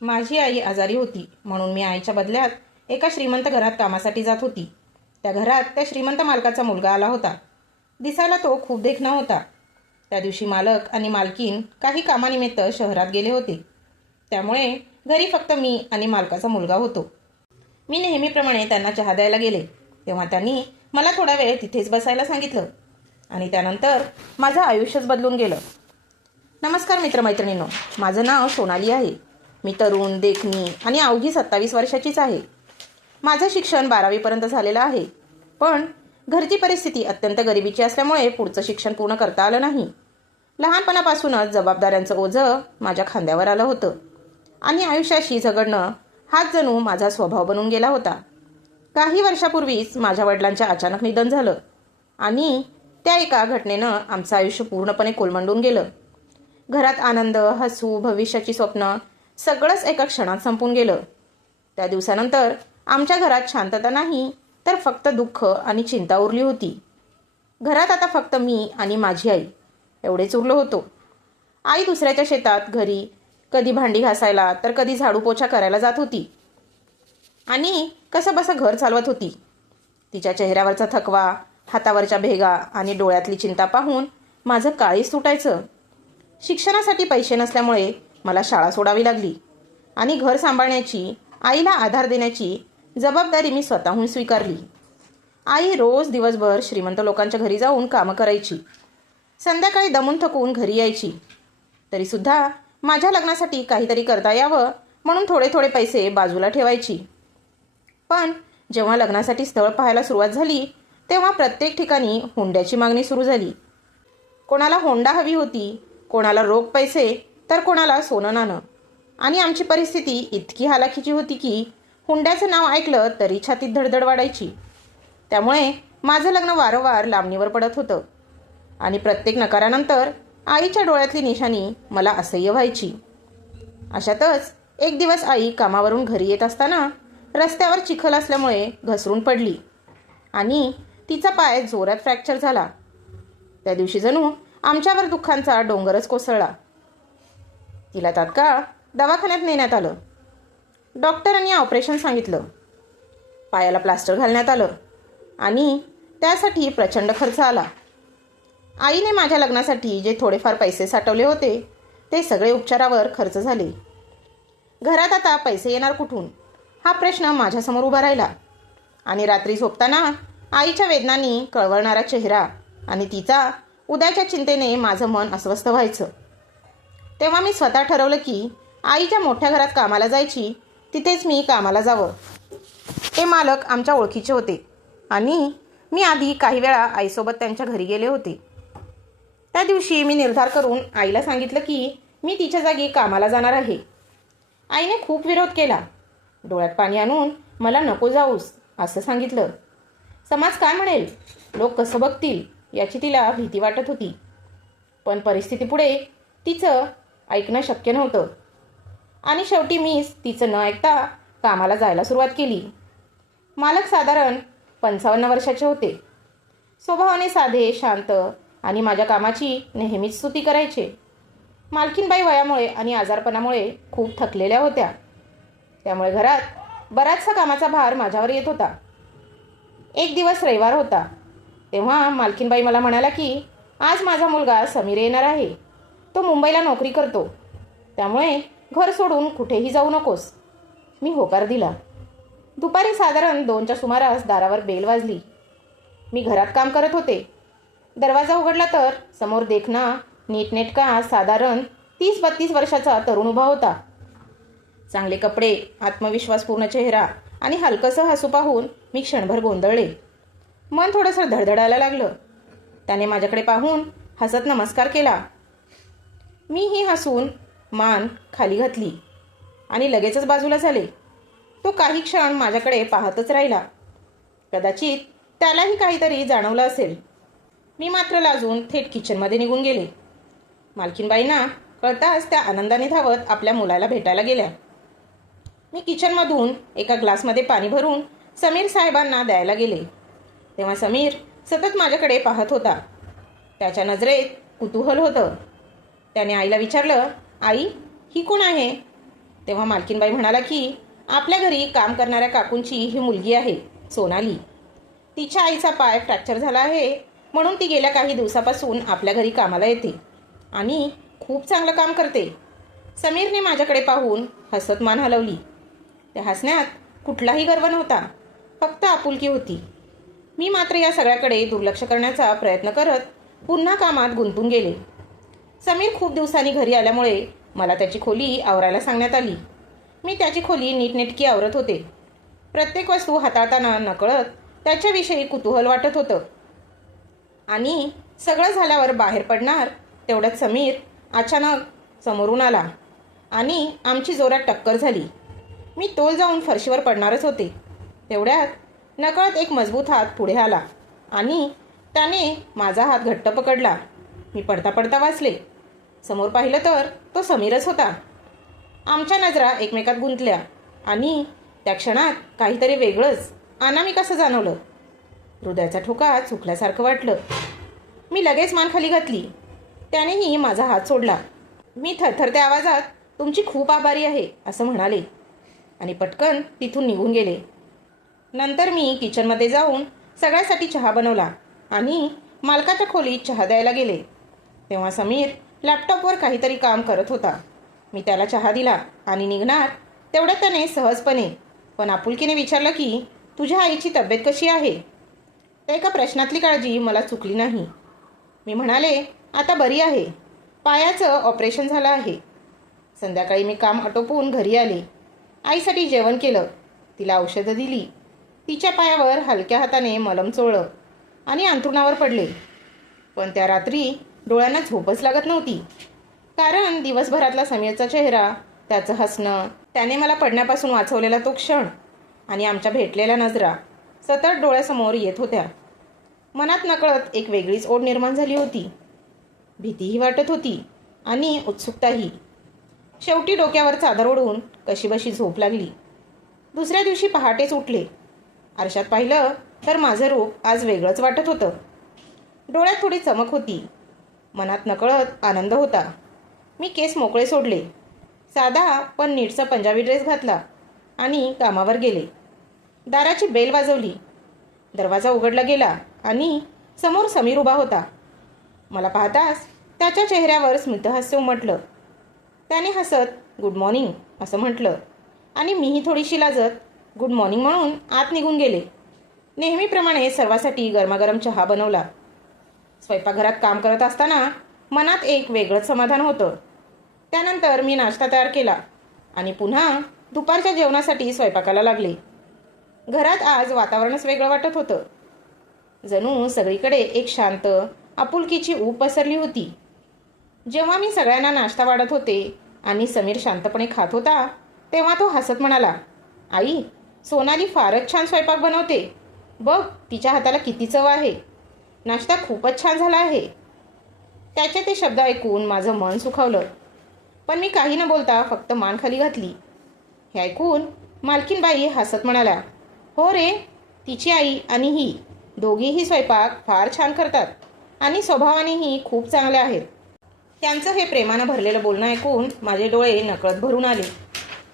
माझी आई आजारी होती म्हणून मी आईच्या बदल्यात एका श्रीमंत घरात कामासाठी जात होती. त्या घरात त्या श्रीमंत मालकाचा मुलगा आला होता. दिसायला तो खूप देखणा होता. त्या दिवशी मालक आणि मालकीन काही कामानिमित्त शहरात गेले होते. त्यामुळे घरी फक्त मी आणि मालकाचा मुलगा होतो. मी नेहमीप्रमाणे त्यांना चहा द्यायला गेले तेव्हा त्यांनी मला थोडा वेळ तिथेच बसायला सांगितलं आणि त्यानंतर माझं आयुष्यच बदलून गेलं. नमस्कार मित्रमैत्रिणींनो, माझं नाव सोनाली आहे. मी तरुण, देखणी आणि अवघी 27 वर्षाचीच आहे. माझं शिक्षण 12वीपर्यंत झालेलं आहे, पण घरची परिस्थिती अत्यंत गरिबीची असल्यामुळे पुढचं शिक्षण पूर्ण करता आलं नाही. लहानपणापासूनच जबाबदाऱ्यांचं ओझं माझ्या खांद्यावर आलं होतं आणि आयुष्याशी झगडणं हाच जणू माझा स्वभाव बनून गेला होता. काही वर्षापूर्वीच माझ्या वडिलांचे अचानक निधन झालं आणि त्या एका घटनेनं आमचं आयुष्य पूर्णपणे कोलमंडून गेलं. घरात आनंद, हसू, भविष्याची स्वप्न सगळंच एका क्षणात संपून गेलं. त्या दिवसानंतर आमच्या घरात शांतता नाही तर फक्त दुःख आणि चिंता उरली होती. घरात आता फक्त मी आणि माझी आई एवढेच उरलो होतो. आई दुसऱ्याच्या शेतात घरी कधी भांडी घासायला तर कधी झाडू पोछा करायला जात होती आणि कसं बसं घर चालवत होती. तिच्या चेहऱ्यावरचा थकवा, हातावरच्या भेगा आणि डोळ्यातली चिंता पाहून माझं काळीच तुटायचं. शिक्षणासाठी पैसे नसल्यामुळे मला शाळा सोडावी लागली आणि घर सांभाळण्याची, आईला आधार देण्याची जबाबदारी मी स्वतःहून स्वीकारली. आई रोज दिवसभर श्रीमंत लोकांच्या घरी जाऊन कामं करायची. संध्याकाळी दमून थकून घरी यायची. तरीसुद्धा माझ्या लग्नासाठी काहीतरी करता यावं म्हणून थोडे थोडे पैसे बाजूला ठेवायची. पण जेव्हा लग्नासाठी स्थळ पाहायला सुरुवात झाली तेव्हा प्रत्येक ठिकाणी हुंड्याची मागणी सुरू झाली. कोणाला होंडा हवी होती, कोणाला रोख पैसे तर कोणाला सोनं नाणं. आणि आमची परिस्थिती इतकी हालाखीची होती की हुंड्याचं नाव ऐकलं तरी छातीत धडधड वाढायची. त्यामुळे माझं लग्न वारंवार लांबणीवर पडत होतं आणि प्रत्येक नकारानंतर आईच्या डोळ्यातली निशाणी मला असह्य व्हायची. अशातच एक दिवस आई कामावरून घरी येत असताना रस्त्यावर चिखल असल्यामुळे घसरून पडली आणि तिचा पाय जोरात फ्रॅक्चर झाला. त्या दिवशी जणू आमच्यावर दुःखांचा डोंगरच कोसळला. तिला तात्काळ दवाखान्यात नेण्यात आलं. डॉक्टरांनी ऑपरेशन सांगितलं. पायाला प्लास्टर घालण्यात आलं आणि त्यासाठी प्रचंड खर्च आला. आईने माझ्या लग्नासाठी जे थोडेफार पैसे साठवले होते ते सगळे उपचारावर खर्च झाले. घरात आता पैसे येणार कुठून हा प्रश्न माझ्यासमोर उभा राहिला आणि रात्री झोपताना आईच्या वेदनांनी कळवळणारा चेहरा आणि तिचा उद्याच्या चिंतेने माझं मन अस्वस्थ व्हायचं. तेव्हा मी स्वतः ठरवलं की आईच्या मोठ्या घरात कामाला जायची, तिथेच मी कामाला जावं. ते मालक आमच्या ओळखीचे होते आणि मी आधी काही वेळा आईसोबत त्यांच्या घरी गेले होते. त्या दिवशी मी निर्धार करून आईला सांगितलं की मी तिच्या जागी कामाला जाणार आहे. आईने खूप विरोध केला. डोळ्यात पाणी आणून मला नको जाऊस असं सांगितलं. समाज काय म्हणेल, लोक कसं बघतील याची तिला भीती वाटत होती. पण परिस्थितीपुढे तिचं ऐकणं शक्य नव्हतं आणि शेवटी मीच तिचं न ऐकता कामाला जायला सुरुवात केली. मालक साधारण 55 वर्षाचे होते. स्वभावाने साधे, शांत आणि माझ्या कामाची नेहमीच स्तुती करायचे. मालकीनबाई वयामुळे आणि आजारपणामुळे खूप थकलेल्या होत्या. त्यामुळे घरात बराचसा कामाचा भार माझ्यावर येत होता. एक दिवस रविवार होता. तेव्हा मालकीनबाई मला म्हणाला की आज माझा मुलगा समीर येणार आहे. तो मुंबईला नोकरी करतो, त्यामुळे घर सोडून कुठेही जाऊ नकोस. मी होकार दिला. दुपारी साधारण 2च्या सुमारास दारावर बेल वाजली. मी घरात काम करत होते. दरवाजा उघडला तर समोर देखणा, नीटनेटका, साधारण 30-32 वर्षाचा तरुण उभा होता. चांगले कपडे, आत्मविश्वासपूर्ण चेहरा आणि हलकंसं हसू पाहून मी क्षणभर गोंधळले. मन थोडंसं धडधडायला लागलं. त्याने माझ्याकडे पाहून हसत नमस्कार केला. मीही हसून मान खाली घातली आणि लगेचच बाजूला झाले. तो काही क्षण माझ्याकडे पाहतच राहिला. कदाचित त्यालाही काहीतरी जाणवलं असेल. मी मात्र लाजून थेट किचनमध्ये निघून गेले. मालकीनबाईंना कळताच त्या आनंदाने धावत आपल्या मुलाला भेटायला गेल्या. मी किचनमधून एका ग्लासमध्ये पाणी भरून समीर साहेबांना द्यायला गेले तेव्हा समीर सतत माझ्याकडे पाहत होता. त्याच्या नजरेत कुतूहल होतं. त्याने आईला विचारलं, आई ही कोण आहे? तेव्हा मालकीनबाई म्हणाला की आपल्या घरी काम करणाऱ्या काकूंची ही मुलगी आहे सोनाली. तिच्या आईचा पाय फ्रॅक्चर झाला आहे, म्हणून ती गेल्या काही दिवसापासून आपल्या घरी कामाला येते आणि खूप चांगलं काम करते. समीरने माझ्याकडे पाहून हसत मान हलवली. त्या हसण्यात कुठलाही गर्व नव्हता, फक्त आपुलकी होती. मी मात्र या सगळ्याकडे दुर्लक्ष करण्याचा प्रयत्न करत पुन्हा कामात गुंतून गेले. समीर खूप दिवसांनी घरी आल्यामुळे मला त्याची खोली आवरायला सांगण्यात आली. मी त्याची खोली नीटनेटकी आवरत होते. प्रत्येक वस्तू हाताळताना नकळत त्याच्याविषयी कुतूहल वाटत होतं. आणि सगळं झाल्यावर बाहेर पडणार तेवढ्यात समीर अचानक समोरून आला आणि आमची जोरात टक्कर झाली. मी तोल जाऊन फरशीवर पडणारच होते. तेवढ्यात नकळत एक मजबूत हात पुढे आला आणि त्याने माझा हात घट्ट पकडला. मी पडता पडता वाचले. समोर पाहिलं तर तो समीरच होता. आमच्या नजरा एकमेकात गुंतल्या आणि त्या क्षणात काहीतरी वेगळंच अनामिक असं जाणवलं. हृदयाचा ठोका चुकल्यासारखं वाटलं. मी लगेच मान खाली घातली. त्यानेही माझा हात सोडला. मी थरथरत्या आवाजात तुमची खूप आभारी आहे असं म्हणाले आणि पटकन तिथून निघून गेले. नंतर मी किचनमध्ये जाऊन सगळ्यासाठी चहा बनवला आणि मालकाच्या खोलीत चहा द्यायला गेले. तेव्हा समीर लॅपटॉपवर काहीतरी काम करत होता. मी त्याला चहा दिला आणि निघणार तेवढ्यात त्याने सहजपणे पण आपुलकीने विचारलं की तुझ्या आईची तब्येत कशी आहे. त्या एका प्रश्नातली काळजी मला चुकली नाही. मी म्हणाले आता बरी आहे. पायाचं ऑपरेशन झालं आहे. संध्याकाळी मी काम आटोपून घरी आले. आईसाठी जेवण केलं, तिला औषधं दिली, तिच्या पायावर हलक्या हाताने मलम चोळलं आणि अंथरुणावर पडले. पण त्या रात्री डोळ्यांना झोपच लागत नव्हती. कारण दिवसभरातला समीरचा चेहरा, त्याचं हसणं, त्याने मला पडण्यापासून वाचवलेला तो क्षण आणि आमच्या भेटलेल्या नजरा सतत डोळ्यासमोर येत होत्या. मनात नकळत एक वेगळीच ओढ निर्माण झाली होती. भीतीही वाटत होती आणि उत्सुकताही. शेवटी डोक्यावर चादर ओढून कशीबशी झोप लागली. दुसऱ्या दिवशी पहाटेच उठले. आरशात पाहिलं तर माझं रूप आज वेगळंच वाटत होतं. डोळ्यात थोडी चमक होती. मनात नकळत आनंद होता. मी केस मोकळे सोडले. साधा पण नीटचा पंजाबी ड्रेस घातला आणि कामावर गेले. दाराची बेल वाजवली. दरवाजा उघडला गेला आणि समोर समीर उभा होता. मला पाहताच त्याच्या चेहऱ्यावर स्मितहास्य उमटलं. त्याने हसत गुड मॉर्निंग असं म्हटलं आणि मीही थोडीशी लाजत गुड मॉर्निंग म्हणून आत निघून गेले. नेहमीप्रमाणे सर्वांसाठी गरमागरम चहा बनवला. स्वयंपाकघरात काम करत असताना मनात एक वेगळंच समाधान होतं. त्यानंतर मी नाश्ता तयार केला आणि पुन्हा दुपारच्या जेवणासाठी स्वयंपाकाला लागले. घरात आज वातावरणच वेगळं वाटत होतं. जणू सगळीकडे एक शांत आपुलकीची ऊब पसरली होती. जेव्हा मी सगळ्यांना नाश्ता वाढत होते आणि समीर शांतपणे खात होता तेव्हा तो हसत म्हणाला, आई, सोनाली फारच छान स्वयंपाक बनवते. बघ तिच्या हाताला किती चव आहे. नाश्ता खूपच छान झाला आहे. त्याचे ते शब्द ऐकून माझं मन सुखावलं. पण मी काही न बोलता फक्त मान खाली घातली. हे ऐकून मालकीनबाई हसत म्हणाल्या, हो रे, तिची आई आणि ही दोघीही स्वयंपाक फार छान करतात आणि स्वभावानेही खूप चांगले आहेत. त्यांचं हे प्रेमानं भरलेलं बोलणं ऐकून माझे डोळे नकळत भरून आले.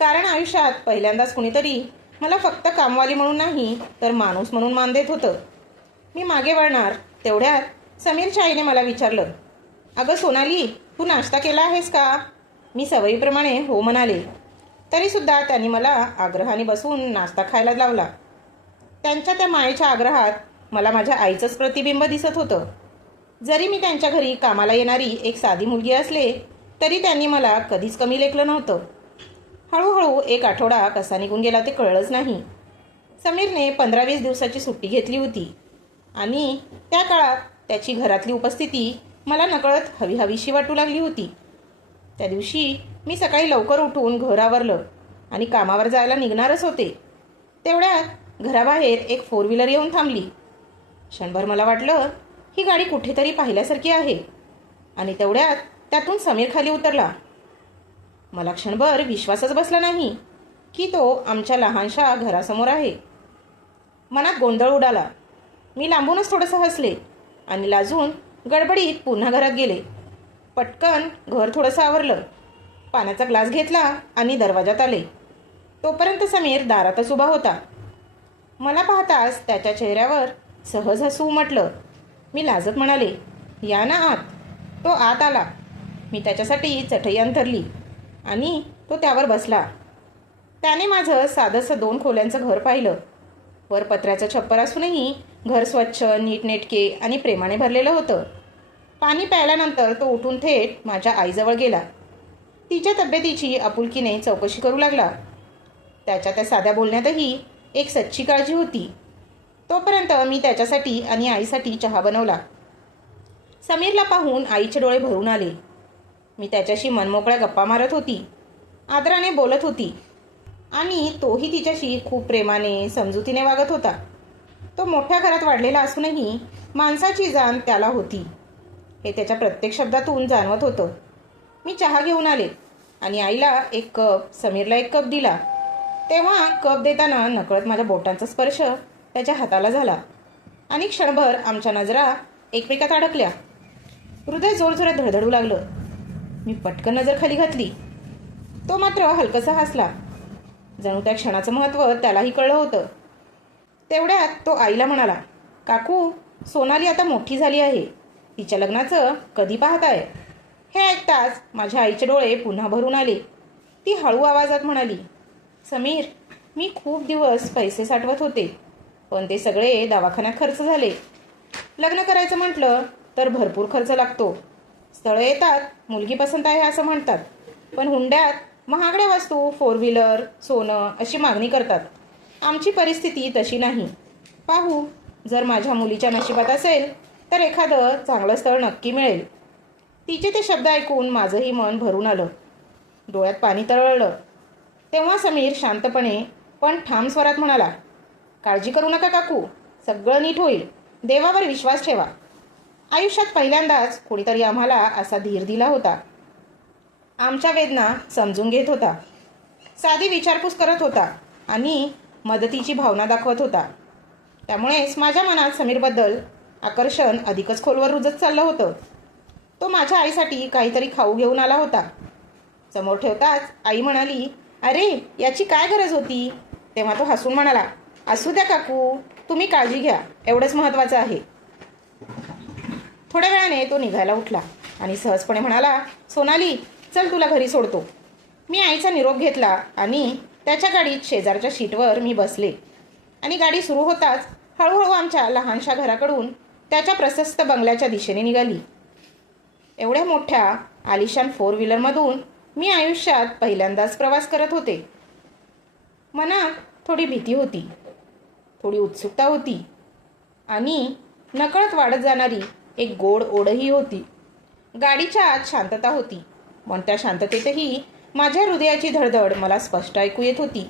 कारण आयुष्यात पहिल्यांदाच कुणीतरी मला फक्त कामवाली म्हणून नाही तर माणूस म्हणून मान देत होतं. मी मागे वळणार तेवढ्यात समीरच्या आईने मला विचारलं, अगं सोनाली, तू नाश्ता केला आहेस का. मी सवयीप्रमाणे हो म्हणाले. तरीसुद्धा त्यांनी मला आग्रहाने बसून नाश्ता खायला लावला. त्यांच्या त्या मायेच्या आग्रहात मला माझ्या आईचंच प्रतिबिंब दिसत होतं. जरी मी त्यांच्या घरी कामाला येणारी एक साधी मुलगी असले तरी त्यांनी मला कधीच कमी लेखलं नव्हतं. हळूहळू एक आठवडा कसा निघून गेला ते कळलंच नाही. समीरने 15-20 दिवसाची सुट्टी घेतली होती आणि त्या काळात त्याची घरातली उपस्थिती मला नकळत हवीहवीशी वाटू लागली होती. त्या दिवशी मी सकाळी लवकर उठून घर आवरलं आणि कामावर जायला निघणारच होते. तेवढ्यात घराबाहेर एक 4 व्हीलर येऊन थांबली. क्षणभर मला वाटलं ही गाडी कुठेतरी पाहिल्यासारखी आहे आणि तेवढ्यात त्यातून समीर खाली उतरला. मला क्षणभर विश्वासच बसला नाही की तो आमच्या लहानशा घरासमोर आहे. मनात गोंधळ उडाला. मी लांबूनच थोडंसं हसले आणि लाजून गडबडीत पुन्हा घरात गेले. पटकन घर थोडंसं आवरलं. पाण्याचा ग्लास घेतला आणि दरवाजात आले. तोपर्यंत समीर दारातच उभा होता. मला पाहताच त्याच्या चेहऱ्यावर सहज हसू उमटलं. मी लाजत म्हणाले, या ना आत. तो आत आला. मी त्याच्यासाठी चटई अंथरली आणि तो त्यावर बसला. त्याने माझं साधंसं 2 खोल्यांचं घर पाहिलं. वर पत्र्याचं छप्पर असूनही घर स्वच्छ, नीटनेटके आणि प्रेमाने भरलेलं होतं. पाणी प्यायल्यानंतर तो उठून थेट माझ्या आईजवळ गेला. तिच्या तब्येतीची आपुलकीने चौकशी करू लागला. त्याच्या त्या साध्या बोलण्यातही एक सच्ची काळजी होती. तोपर्यंत मी त्याच्यासाठी आणि आईसाठी चहा बनवला. समीरला पाहून आईचे डोळे भरून आले. मी त्याच्याशी मनमोकळ्या गप्पा मारत होती, आदराने बोलत होती आणि तोही तिच्याशी खूप प्रेमाने, समजुतीने वागत होता. तो मोठ्या घरात वाढलेला असूनही माणसाची जाण त्याला होती, हे त्याच्या प्रत्येक शब्दातून जाणवत होतं. मी चहा घेऊन आले आणि आईला 1 कप, समीरला 1 कप दिला. तेव्हा कप देताना नकळत माझ्या बोटांचा स्पर्श त्याच्या हाताला झाला आणि क्षणभर आमच्या नजरा एकमेकात अडकल्या. हृदय जोरजोरात धडधडू लागलं. मी पटकन नजर खाली घातली. तो मात्र हलकसा हसला. जणू त्या क्षणाचं महत्त्व त्यालाही कळलं होतं. तेवढ्यात तो आईला म्हणाला, काकू, सोनाली आता मोठी झाली आहे. तिच्या लग्नाचं कधी पाहताय? हे ऐकताच माझ्या आईचे डोळे पुन्हा भरून आले. ती हळू आवाजात म्हणाली, समीर, मी खूप दिवस पैसे साठवत होते, पण ते सगळे दवाखान्यात खर्च झाले. लग्न करायचं म्हटलं तर भरपूर खर्च लागतो. स्थळं येतात, मुलगी पसंत आहे असं म्हणतात, पण हुंड्यात महागड्या वस्तू, 4 व्हीलर, सोनं अशी मागणी करतात. आमची परिस्थिती तशी नाही. पाहू, जर माझ्या मुलीच्या नशिबात असेल तर एखादं चांगलं स्थळ नक्की मिळेल. तिचे ते शब्द ऐकून माझंही मन भरून आलं. डोळ्यात पाणी तरळलं. तेव्हा समीर शांतपणे पण ठाम स्वरात म्हणाला, काळजी करू नका काकू, सगळं नीट होईल. देवावर विश्वास ठेवा. आयुष्यात पहिल्यांदाच कोणीतरी आम्हाला असा धीर दिला होता. आमच्या वेदना समजून घेत होता, साधी विचारपूस करत होता आणि मदतीची भावना दाखवत होता. त्यामुळेच माझ्या मनात समीरबद्दल आकर्षण अधिकच खोलवर रुजत चाललं होतं. तो माझ्या आईसाठी काहीतरी खाऊ घेऊन आला होता. समोर ठेवताच आई म्हणाली, अरे, याची काय गरज होती? तेव्हा तो हसून म्हणाला, असू द्या काकू, तुम्ही काळजी घ्या, एवढंच महत्त्वाचं आहे. थोड्या वेळाने तो निघायला उठला आणि सहजपणे म्हणाला, सोनाली, चल तुला घरी सोडतो. मी आईचा निरोप घेतला आणि त्याच्या गाडीत शेजारच्या सीटवर मी बसले आणि गाडी सुरू होताच हळूहळू आमच्या लहानशा घराकडून त्याच्या प्रशस्त बंगल्याच्या दिशेने निघाली. एवढ्या मोठ्या आलिशान 4 व्हीलरमधून मी आयुष्यात पहिल्यांदाच प्रवास करत होते. मनात थोडी भीती होती, थोडी उत्सुकता होती आणि नकळत वाढत जाणारी एक गोड ओढही होती. गाडीच्या आत शांतता होती, पण त्या शांततेतही माझ्या हृदयाची धडधड मला स्पष्ट ऐकू येत होती.